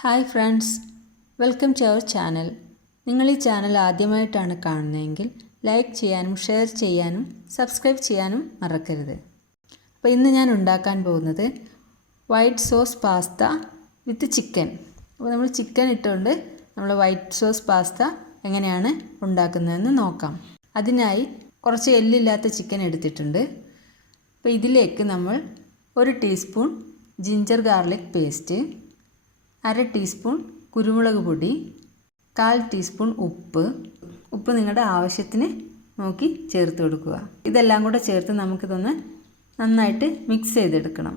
Hi friends, welcome to our channel. നിങ്ങൾ ഈ channel ആദ്യമായിട്ടാണ് കാണുന്നതെങ്കിൽ ലൈക്ക് ചെയ്യാനും ഷെയർ ചെയ്യാനും സബ്സ്ക്രൈബ് ചെയ്യാനും മറക്കരുത്. അപ്പോൾ ഇന്ന് ഞാൻ ഉണ്ടാക്കാൻ പോകുന്നത് white sauce pasta with chicken. അപ്പോൾ നമ്മൾ ചിക്കൻ ഇട്ടുകൊണ്ട് നമ്മൾ വൈറ്റ് സോസ് പാസ്ത എങ്ങനെയാണ് ഉണ്ടാക്കുന്നതെന്ന് നോക്കാം. അതിനായി കുറച്ച് എല്ലില്ലാത്ത ചിക്കൻ എടുത്തിട്ടുണ്ട്. അപ്പോൾ ഇതിലേക്ക് നമ്മൾ 1 teaspoon ginger garlic paste, 1/2 teaspoon കുരുമുളക് പൊടി, 1/4 ടീസ്പൂൺ ഉപ്പ് നിങ്ങളുടെ ആവശ്യത്തിന് നോക്കി ചേർത്ത് കൊടുക്കുക. ഇതെല്ലാം കൂടെ ചേർത്ത് നമുക്കിതൊന്ന് നന്നായിട്ട് മിക്സ് ചെയ്തെടുക്കണം.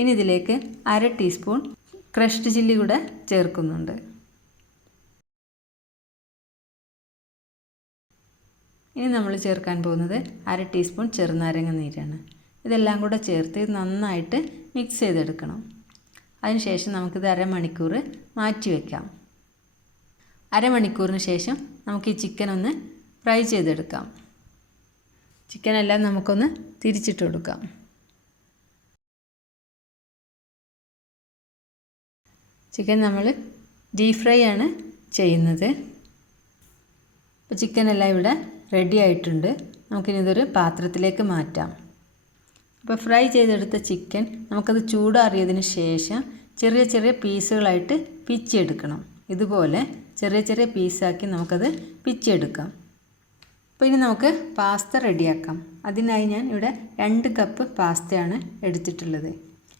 ഇനി ഇതിലേക്ക് 1/2 ടീസ്പൂൺ ക്രഷ്ഡ് ചില്ലി കൂടെ ചേർക്കുന്നുണ്ട്. ഇനി നമ്മൾ ചേർക്കാൻ പോകുന്നത് 1/2 ടീസ്പൂൺ ചെറുനാരങ്ങ നീരാണ്. ഇതെല്ലാം കൂടെ ചേർത്ത് നന്നായിട്ട് മിക്സ് ചെയ്തെടുക്കണം. അതിനുശേഷം നമുക്കിത് അരമണിക്കൂർ മാറ്റി വയ്ക്കാം. അരമണിക്കൂറിന് ശേഷം നമുക്ക് ഈ ചിക്കൻ ഒന്ന് ഫ്രൈ ചെയ്തെടുക്കാം. ചിക്കനെല്ലാം നമുക്കൊന്ന് തിരിച്ചിട്ട് കൊടുക്കാം. ചിക്കൻ നമ്മൾ ഡീപ് ഫ്രൈ ആണ് ചെയ്യുന്നത്. അപ്പോൾ ചിക്കനെല്ലാം ഇവിടെ റെഡി ആയിട്ടുണ്ട്. നമുക്കിനി ഇതൊരു പാത്രത്തിലേക്ക് മാറ്റാം. അപ്പോൾ ഫ്രൈ ചെയ്തെടുത്ത ചിക്കൻ നമുക്കത് ചൂടാറിയതിന് ശേഷം ചെറിയ ചെറിയ പീസുകളായിട്ട് പിച്ചെടുക്കണം. ഇതുപോലെ ചെറിയ ചെറിയ പീസാക്കി നമുക്കത് പിച്ചെടുക്കാം. അപ്പോൾ ഇനി നമുക്ക് പാസ്ത റെഡിയാക്കാം. അതിനായി ഞാൻ ഇവിടെ 2 കപ്പ് പാസ്തയാണ് എടുത്തിട്ടുള്ളത്.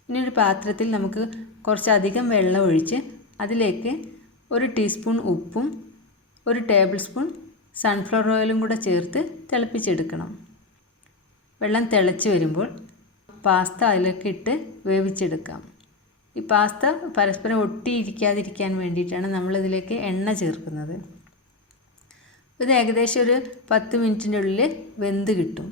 ഇനി ഒരു പാത്രത്തിൽ നമുക്ക് കുറച്ചധികം വെള്ളം ഒഴിച്ച് അതിലേക്ക് 1 ടീസ്പൂൺ ഉപ്പും 1 ടേബിൾ സ്പൂൺ സൺഫ്ലവർ ഓയിലും കൂടെ ചേർത്ത് തിളപ്പിച്ചെടുക്കണം. വെള്ളം തിളച്ച് വരുമ്പോൾ പാസ്ത അതിലേക്ക് ഇട്ട് വേവിച്ചെടുക്കാം. ഈ പാസ്ത പരസ്പരം ഒട്ടിയിരിക്കാതിരിക്കാൻ വേണ്ടിയിട്ടാണ് നമ്മളിതിലേക്ക് എണ്ണ ചേർക്കുന്നത്. ഇത് ഏകദേശം ഒരു 10 മിനിറ്റിൻ്റെ ഉള്ളിൽ വെന്ത് കിട്ടും.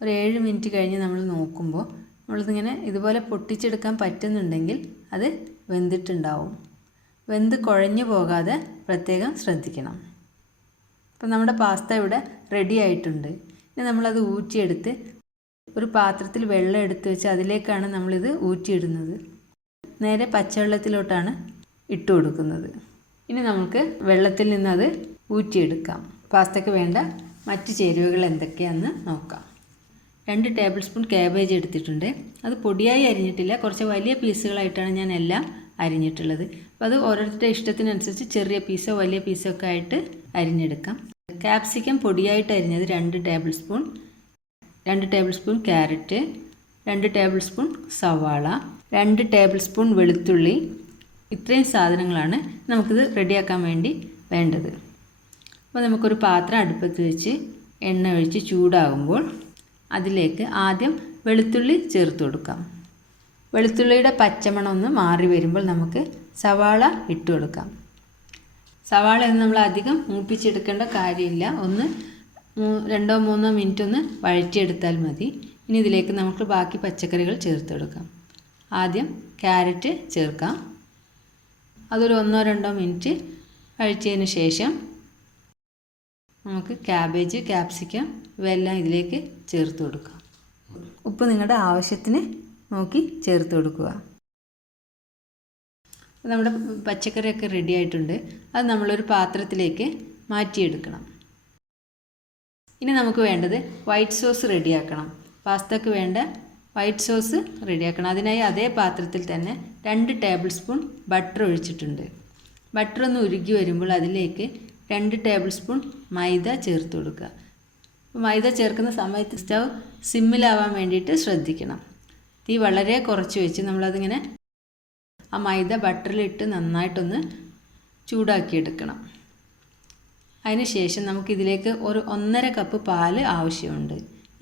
ഒരു 7 മിനിറ്റ് കഴിഞ്ഞ് നമ്മൾ നോക്കുമ്പോൾ നമ്മളിതിങ്ങനെ ഇതുപോലെ പൊട്ടിച്ചെടുക്കാൻ പറ്റുന്നുണ്ടെങ്കിൽ അത് വെന്തിട്ടുണ്ടാവും. വെന്ത് കുഴഞ്ഞു പോകാതെ പ്രത്യേകം ശ്രദ്ധിക്കണം. അപ്പോൾ നമ്മുടെ പാസ്ത ഇവിടെ റെഡി ആയിട്ടുണ്ട്. ഇനി നമ്മളത് ഊറ്റിയെടുത്ത് ഒരു പാത്രത്തിൽ വെള്ളം എടുത്ത് വെച്ച് അതിലേക്കാണ് നമ്മളിത് ഊറ്റിയിടുന്നത്. നേരെ പച്ചവെള്ളത്തിലോട്ടാണ് ഇട്ട് കൊടുക്കുന്നത്. ഇനി നമുക്ക് വെള്ളത്തിൽ നിന്നത് ഊറ്റിയെടുക്കാം. പാസ്തയ്ക്ക് വേണ്ട മറ്റ് ചേരുവകൾ എന്തൊക്കെയാണെന്ന് നോക്കാം. 2 ടേബിൾ സ്പൂൺ കാബേജ് എടുത്തിട്ടുണ്ട്. അത് പൊടിയായി അരിഞ്ഞിട്ടില്ല, കുറച്ച് വലിയ പീസുകളായിട്ടാണ് ഞാൻ എല്ലാം അരിഞ്ഞിട്ടുള്ളത്. അപ്പോൾ അത് ഓരോരുത്തരുടെ ഇഷ്ടത്തിനനുസരിച്ച് ചെറിയ പീസോ വലിയ പീസോ ഒക്കെ ആയിട്ട് അരിഞ്ഞെടുക്കാം. ക്യാപ്സിക്കം പൊടിയായിട്ട് അരിഞ്ഞത് 2 table spoon, 2 table spoon carrot, 2 table spoon സവാള, 2 ടേബിൾ സ്പൂൺ വെളുത്തുള്ളി. ഇത്രയും സാധനങ്ങളാണ് നമുക്കിത് റെഡിയാക്കാൻ വേണ്ടി വേണ്ടത്. അപ്പോൾ നമുക്കൊരു പാത്രം അടുപ്പത്ത് വെച്ച് എണ്ണ ഒഴിച്ച് ചൂടാകുമ്പോൾ അതിലേക്ക് ആദ്യം വെളുത്തുള്ളി ചേർത്ത് കൊടുക്കാം. വെളുത്തുള്ളിയുടെ പച്ചമണം ഒന്ന് മാറി വരുമ്പോൾ നമുക്ക് സവാള ഇട്ട് കൊടുക്കാം. സവാള ഒന്നും നമ്മൾ അധികം മൂപ്പിച്ചെടുക്കേണ്ട കാര്യമില്ല. ഒന്ന് 2-3 മിനിറ്റ് ഒന്ന് വഴറ്റിയെടുത്താൽ മതി. ഇനി ഇതിലേക്ക് നമുക്ക് ബാക്കി പച്ചക്കറികൾ ചേർത്ത് കൊടുക്കാം. ആദ്യം ക്യാരറ്റ് ചേർക്കാം. അതൊരു 1-2 മിനിറ്റ് വഴറ്റിയതിന് ശേഷം നമുക്ക് ക്യാബേജ്, ക്യാപ്സിക്കം ഇവയെല്ലാം ഇതിലേക്ക് ചേർത്ത് കൊടുക്കാം. ഉപ്പ് നിങ്ങളുടെ ആവശ്യത്തിന് നോക്കി ചേർത്ത് കൊടുക്കുക. നമ്മുടെ പച്ചക്കറിയൊക്കെ റെഡി ആയിട്ടുണ്ട്. അത് നമ്മളൊരു പാത്രത്തിലേക്ക് മാറ്റിയെടുക്കണം. ഇനി നമുക്ക് വേണ്ടത് വൈറ്റ് സോസ് റെഡിയാക്കണം. പാസ്തയ്ക്ക് വേണ്ട വൈറ്റ് സോസ് റെഡിയാക്കണം. അതിനായി അതേ പാത്രത്തിൽ തന്നെ 2 ടേബിൾ സ്പൂൺ ബട്ടർ ഒഴിച്ചിട്ടുണ്ട്. ബട്ടർ ഒന്ന് ഉരുകി വരുമ്പോൾ അതിലേക്ക് 2 ടേബിൾ സ്പൂൺ മൈദ ചേർത്ത് കൊടുക്കുക. മൈദ ചേർക്കുന്ന സമയത്ത് സ്റ്റവ് സിമ്മിലാവാൻ വേണ്ടിയിട്ട് ശ്രദ്ധിക്കണം. തീ വളരെ കുറച്ച് വെച്ച് നമ്മളതിങ്ങനെ ആ മൈദ ബട്ടറിലിട്ട് നന്നായിട്ടൊന്ന് ചൂടാക്കിയെടുക്കണം. അതിനുശേഷം നമുക്കിതിലേക്ക് ഒരു 1.5 കപ്പ് പാല് ആവശ്യമുണ്ട്.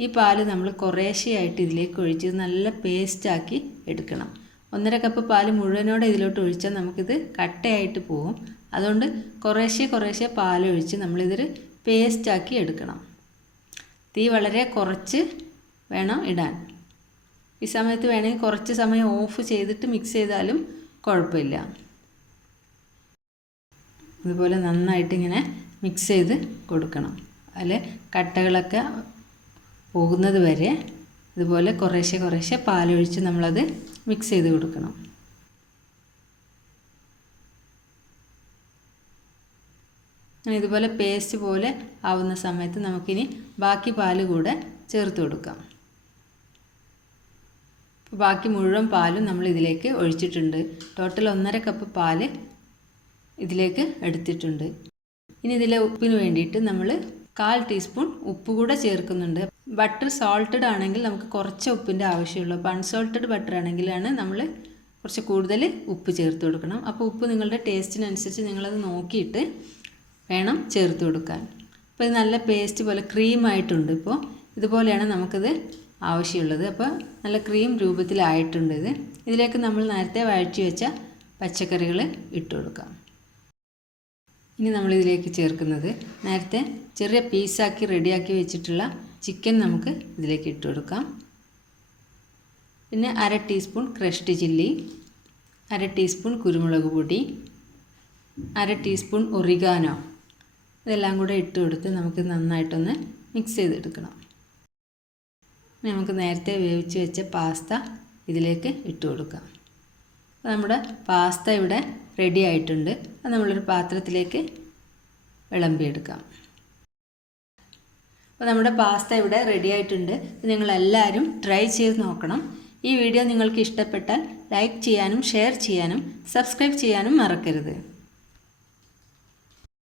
ഈ പാല് നമ്മൾ കുറേശ്ശെയായിട്ട് ഇതിലേക്ക് ഒഴിച്ച് നല്ല പേസ്റ്റാക്കി എടുക്കണം. 1.5 കപ്പ് പാല് മുഴുവനോടെ ഇതിലോട്ട് ഒഴിച്ചാൽ നമുക്കിത് കട്ടയായിട്ട് പോകും. അതുകൊണ്ട് കുറേശ്ശെ പാലൊഴിച്ച് നമ്മളിതൊരു പേസ്റ്റാക്കി എടുക്കണം. തീ വളരെ കുറച്ച് വേണം ഇടാൻ. ഈ സമയത്ത് വേണമെങ്കിൽ കുറച്ച് സമയം ഓഫ് ചെയ്തിട്ട് മിക്സ് ചെയ്താലും കുഴപ്പമില്ല. ഇതുപോലെ നന്നായിട്ട് ഇങ്ങനെ മിക്സ് ചെയ്ത് കൊടുക്കണം. അതിൽ കട്ടകളൊക്കെ പോകുന്നത് വരെ ഇതുപോലെ കുറേശ്ശെ പാലൊഴിച്ച് നമ്മളത് മിക്സ് ചെയ്ത് കൊടുക്കണം. അങ്ങനെ ഇതുപോലെ പേസ്റ്റ് പോലെ ആവുന്ന സമയത്ത് നമുക്കിനി ബാക്കി പാല് കൂടെ ചേർത്ത് കൊടുക്കാം. ബാക്കി മുഴുവൻ പാലും നമ്മൾ ഇതിലേക്ക് ഒഴിച്ചിട്ടുണ്ട്. ടോട്ടൽ 1.5 കപ്പ് പാല് ഇതിലേക്ക് എടുത്തിട്ടുണ്ട്. ഇനി ഇതിലെ ഉപ്പിന് വേണ്ടിയിട്ട് നമ്മൾ 1/4 ടീസ്പൂൺ ഉപ്പ് കൂടെ ചേർക്കുന്നുണ്ട്. ബട്ടർ സോൾട്ടഡ് ആണെങ്കിൽ നമുക്ക് കുറച്ച് ഉപ്പിൻ്റെ ആവശ്യമുള്ളൂ. അപ്പോൾ അൺസോൾട്ടഡ് ബട്ടർ ആണെങ്കിലാണ് നമ്മൾ കുറച്ച് കൂടുതൽ ഉപ്പ് ചേർത്ത് കൊടുക്കണം. അപ്പോൾ ഉപ്പ് നിങ്ങളുടെ ടേസ്റ്റിനനുസരിച്ച് നിങ്ങളത് നോക്കിയിട്ട് വേണം ചേർത്ത് കൊടുക്കാൻ. അപ്പോൾ ഇത് നല്ല പേസ്റ്റ് പോലെ ക്രീമായിട്ടുണ്ട്. ഇപ്പോൾ ഇതുപോലെയാണ് നമുക്കിത് ആവശ്യമുള്ളത്. അപ്പോൾ നല്ല ക്രീം രൂപത്തിലായിട്ടുണ്ട് ഇത്. ഇതിലേക്ക് നമ്മൾ നേരത്തെ വഴറ്റി വെച്ച പച്ചക്കറികൾ ഇട്ട് കൊടുക്കാം. ഇനി നമ്മളിതിലേക്ക് ചേർക്കുന്നത് നേരത്തെ ചെറിയ പീസാക്കി റെഡിയാക്കി വെച്ചിട്ടുള്ള ചിക്കൻ നമുക്ക് ഇതിലേക്ക് ഇട്ട് കൊടുക്കാം. പിന്നെ 1/2 ടീസ്പൂൺ ക്രഷ്ഡ് ചില്ലി, 1/2 ടീസ്പൂൺ കുരുമുളക് പൊടി, 1/2 ടീസ്പൂൺ ഒറിഗാനോ, ഇതെല്ലാം കൂടെ ഇട്ട് കൊടുത്ത് നമുക്ക് നന്നായിട്ടൊന്ന് മിക്സ് ചെയ്തെടുക്കണം. നമുക്ക് നേരത്തെ വേവിച്ച് വെച്ച പാസ്ത ഇതിലേക്ക് ഇട്ട് കൊടുക്കാം. അപ്പോൾ നമ്മുടെ പാസ്ത ഇവിടെ റെഡി ആയിട്ടുണ്ട്. അത് നമ്മളൊരു പാത്രത്തിലേക്ക് വിളമ്പിയെടുക്കാം. അപ്പോൾ നമ്മുടെ പാസ്ത ഇവിടെ റെഡി ആയിട്ടുണ്ട്. നിങ്ങളെല്ലാവരും ട്രൈ ചെയ്ത് നോക്കണം. ഈ വീഡിയോ നിങ്ങൾക്ക് ഇഷ്ടപ്പെട്ടാൽ ലൈക്ക് ചെയ്യാനും ഷെയർ ചെയ്യാനും സബ്സ്ക്രൈബ് ചെയ്യാനും മറക്കരുത്.